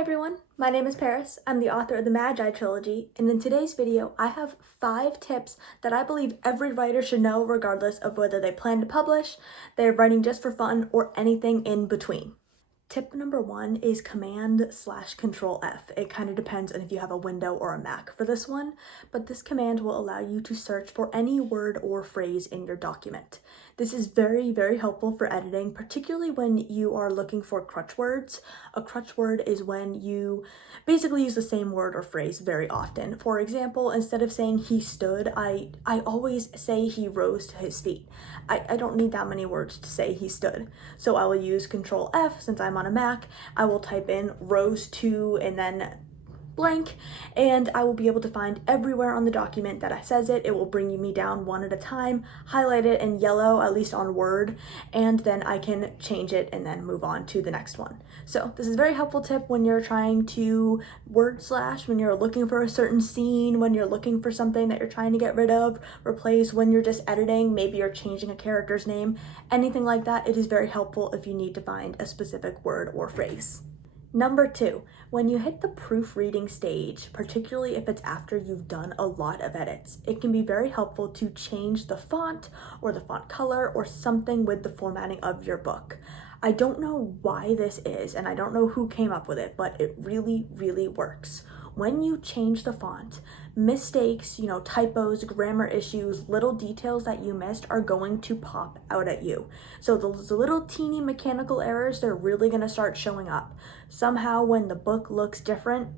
everyone, my name is Paris. I'm the author of the Magi trilogy, and in today's video, I have 5 tips that I believe every writer should know regardless of whether they plan to publish, they're writing just for fun, or anything in between. Tip number 1 is Command/Control F. It kind of depends on if you have a Windows or a Mac for this one, but this command will allow you to search for any word or phrase in your document. This is very, very helpful for editing, particularly when you are looking for crutch words. A crutch word is when you basically use the same word or phrase very often. For example, instead of saying he stood, I always say he rose to his feet. I don't need that many words to say he stood. So I will use Control F since I'm on a Mac. I will type in rose to and then blank, and I will be able to find everywhere on the document that says it. It will bring me down one at a time, highlight it in yellow, at least on Word, and then I can change it and then move on to the next one. So this is a very helpful tip when you're trying to word slash, when you're looking for a certain scene, when you're looking for something that you're trying to get rid of, replace, when you're just editing, maybe you're changing a character's name, anything like that. It is very helpful if you need to find a specific word or phrase. Number 2, when you hit the proofreading stage, particularly if it's after you've done a lot of edits, it can be very helpful to change the font or the font color or something with the formatting of your book. I don't know why this is, and I don't know who came up with it, but it really, really works. When you change the font, mistakes, typos, grammar issues, little details that you missed are going to pop out at you. So those little teeny mechanical errors, they're really going to start showing up. Somehow when the book looks different,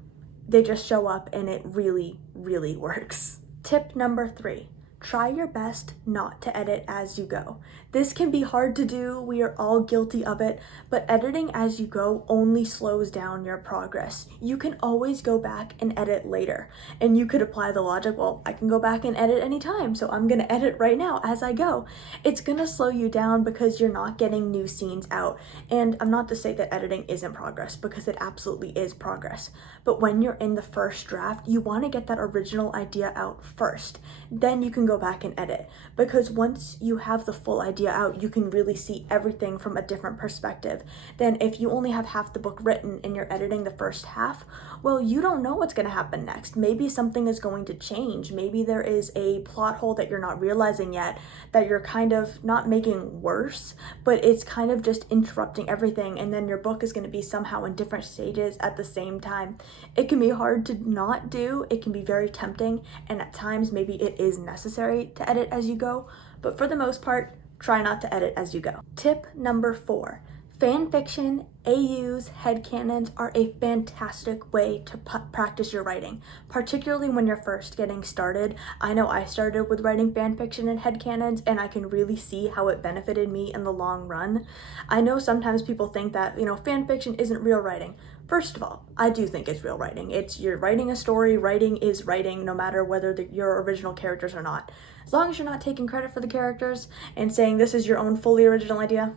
they just show up, and it really, really works. Tip number 3. Try your best not to edit as you go. This can be hard to do, we are all guilty of it, but editing as you go only slows down your progress. You can always go back and edit later, and you could apply the logic, well, I can go back and edit anytime, so I'm gonna edit right now as I go. It's gonna slow you down because you're not getting new scenes out, and I'm not to say that editing isn't progress, because it absolutely is progress, but when you're in the first draft, you wanna get that original idea out first, then you can go back and edit, because once you have the full idea out, you can really see everything from a different perspective. Then if you only have half the book written and you're editing the first half, well, you don't know what's going to happen next. Maybe something is going to change. Maybe there is a plot hole that you're not realizing yet, that you're kind of not making worse, but it's kind of just interrupting everything, and then your book is going to be somehow in different stages at the same time. It can be hard to not do, it can be very tempting, and at times maybe it is necessary to edit as you go, but for the most part, try not to edit as you go. Tip number 4, fanfiction, AUs, headcanons are a fantastic way to practice your writing, particularly when you're first getting started. I know I started with writing fanfiction and headcanons, and I can really see how it benefited me in the long run. I know sometimes people think that, fanfiction isn't real writing. First of all, I do think it's real writing. You're writing a story, writing is writing, no matter whether your original characters or not. As long as you're not taking credit for the characters and saying this is your own fully original idea,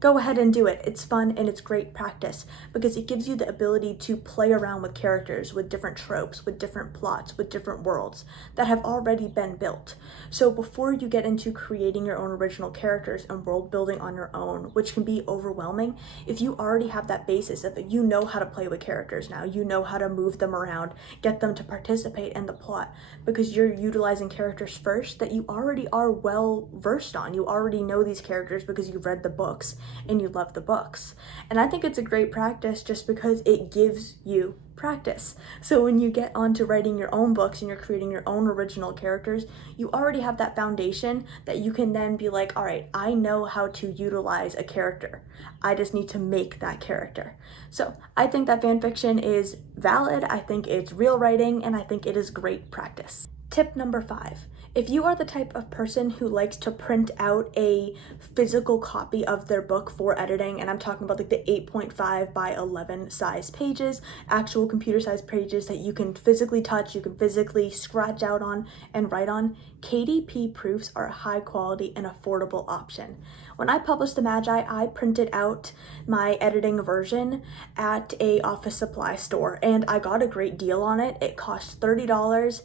go ahead and do it. It's fun and it's great practice because it gives you the ability to play around with characters, with different tropes, with different plots, with different worlds that have already been built. So before you get into creating your own original characters and world building on your own, which can be overwhelming, if you already have that basis of you know how to play with characters now, you know how to move them around, get them to participate in the plot, because you're utilizing characters first that you already are well versed on. You already know these characters because you've read the books and you love the books. And I think it's a great practice just because it gives you practice. So when you get onto writing your own books and you're creating your own original characters, you already have that foundation that you can then be like, all right, I know how to utilize a character. I just need to make that character. So I think that fanfiction is valid. I think it's real writing, and I think it is great practice. Tip number 5. If you are the type of person who likes to print out a physical copy of their book for editing, and I'm talking about like the 8.5 by 11 size pages, actual computer size pages that you can physically touch, you can physically scratch out on and write on, KDP proofs are a high quality and affordable option. When I published the Magi, I printed out my editing version at a office supply store, and I got a great deal on it. It cost $30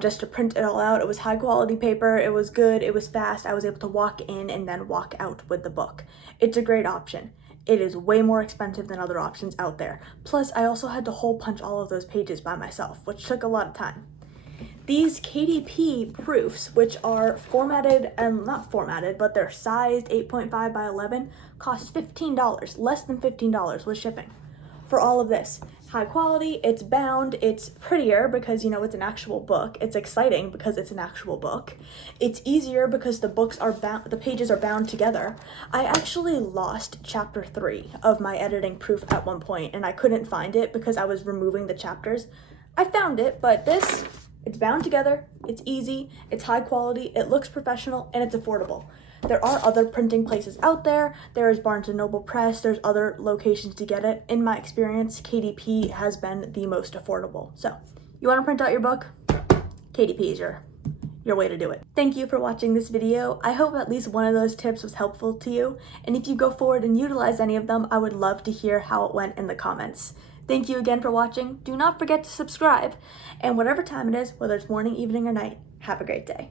just to print it all out. It was high quality paper, it was good, it was fast. I was able to walk in and then walk out with the book. It's a great option. it is way more expensive than other options out there. Plus, I also had to hole punch all of those pages by myself, which took a lot of time. These KDP proofs, which are formatted and not formatted, but they're sized 8.5 by 11, cost $15, less than $15 with shipping. For all of this, high quality, it's bound, it's prettier because, you know, it's an actual book. It's exciting because it's an actual book. It's easier because the books are bound, the pages are bound together. I actually lost chapter 3 of my editing proof at one point, and I couldn't find it because I was removing the chapters. I found it, but this, it's bound together, it's easy, it's high quality, it looks professional, and it's affordable. There are other printing places out there. There is Barnes & Noble Press. There's other locations to get it. In my experience, KDP has been the most affordable. So, you want to print out your book? KDP is your way to do it. Thank you for watching this video. I hope at least one of those tips was helpful to you. And if you go forward and utilize any of them, I would love to hear how it went in the comments. Thank you again for watching. Do not forget to subscribe. And whatever time it is, whether it's morning, evening, or night, have a great day.